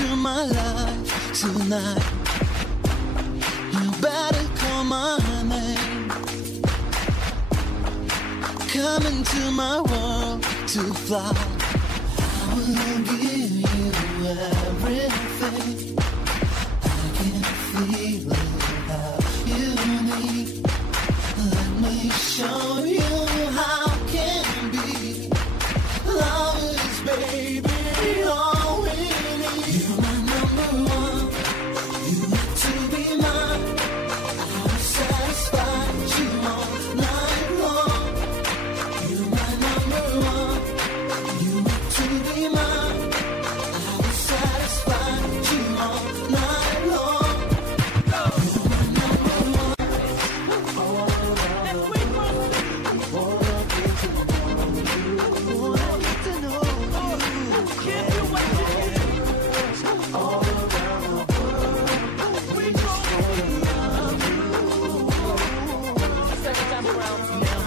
into my life tonight. You better call my name. Come into my world to fly. I will give you everything. I can feel it how you need. Let me show you how can be. Love is, baby, all we need. You're my number one. You need to be mine. I will satisfy you all night long. You're my number one. You need to be mine. I will satisfy you all night long. You're my number one. All around the world. Wanna get to know you. Wanna get to know you. Can't do what you do. All around the world. We gonna love you. Second time around now.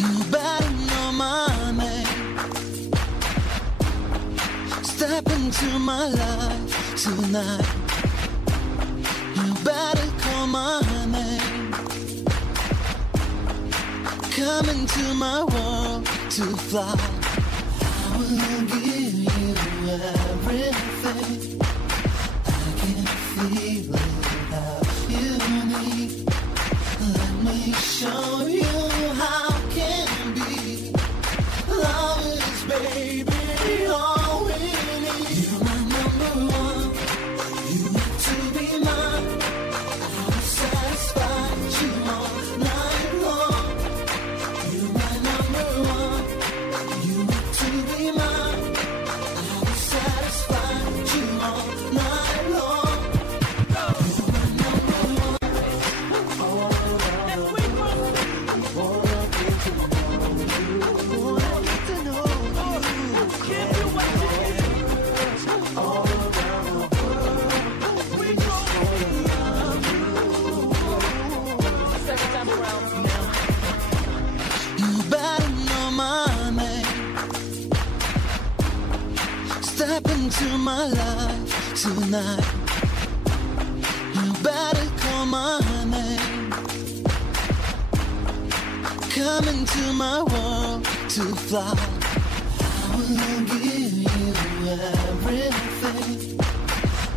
You better know my name. Step into my life tonight. You better call my name. Come into my world to fly. I will give you everything. I can feel it how you need. Let me show you how can be. Love is, baby, all we need. You're my number one. You need to be mine. I will satisfy you all night long. You're my number one. You need to be mine. I will satisfy you all night long. You're my number one. All around the world. Wanna get to know you. Wanna get to know you. Can't do what you do. All around the world. We gonna love you. Second time around now. You better know my name. Step into my life tonight. You better call my name. Come into my world to fly. I will give you everything.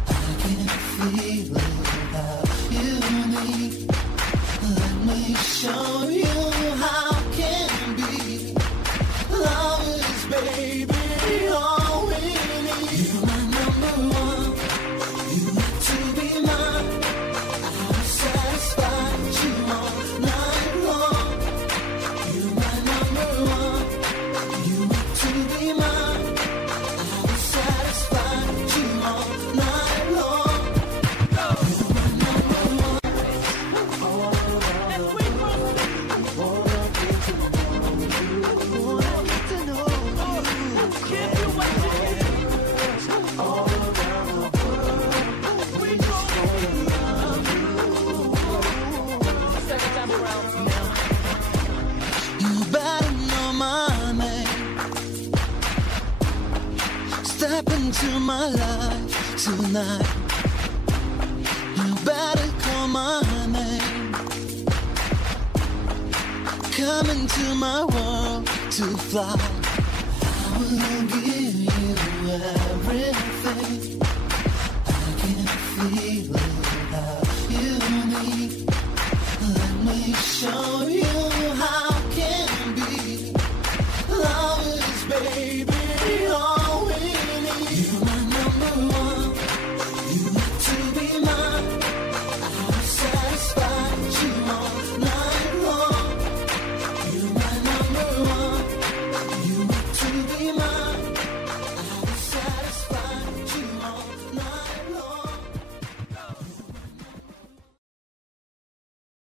I can feel it how you need. Let me show you how can be. Love is, baby, all we need. You're my number one. You need to be mine. I will satisfy you all night long. You're my number one. You need to be mine. I will satisfy you all night long. You're my number one. All around the world. Wanna get to know you. Wanna get to know you. Can't do what you do. All around the world. We gonna love you. Second time around now. You better know my name. Step into my life tonight. You better call my name. Come into my world to fly. I will give you everything. I can feel it how you need. Let me show